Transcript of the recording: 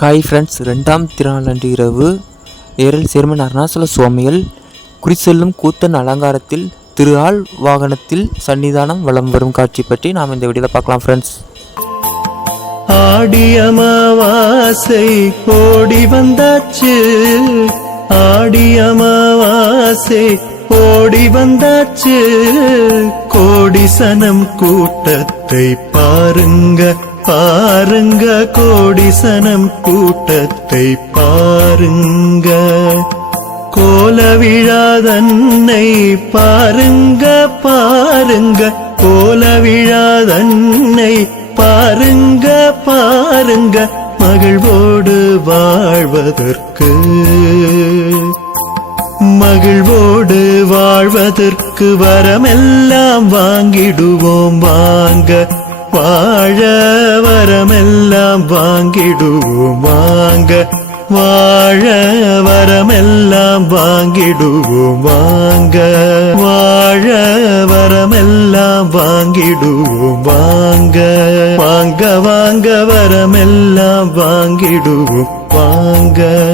Hi friends ரெண்டாம் திருநாளன்று இரவு Eral chairman Arunachala சுவாமிகள் குறிச்செல்லும் கூத்தன் அலங்காரத்தில் திரு ஆள் வாகனத்தில் சன்னிதானம் வலம் வரும் காட்சி பற்றி நாம் இந்த வீடியோவில் பார்க்கலாம் ஃப்ரெண்ட்ஸ் ஆடியமாவாசை கோடி ஓடி வந்தாச்சு. ஆடியமாவாசை ஓடி வந்தாச்சு. கோடி சனம் கூட்டத்தை பாருங்க. பாருங்க கோடிசனம் கூட்டத்தை பாருங்க. கோல விழாதன்னை பாருங்க பாருங்க. கோல விழாதன்னை பாருங்க பாருங்க. மகிழ்வோடு வாழ்வதற்கு. மகிழ்வோடு வாழ்வதற்கு வரமெல்லாம் வாங்கிடுவோம் வாங்க. வாழ வரமெல்லாம் வாங்கிடுவோம். வாங்க வாழ வரமெல்லாம் வாங்கிடுவோம். வாங்க வாழ வரமெல்லாம் வாங்கிடுவோம். வாங்க வாங்க வாங்க வரமெல்லாம் வாங்கிடுவோம். வாங்க.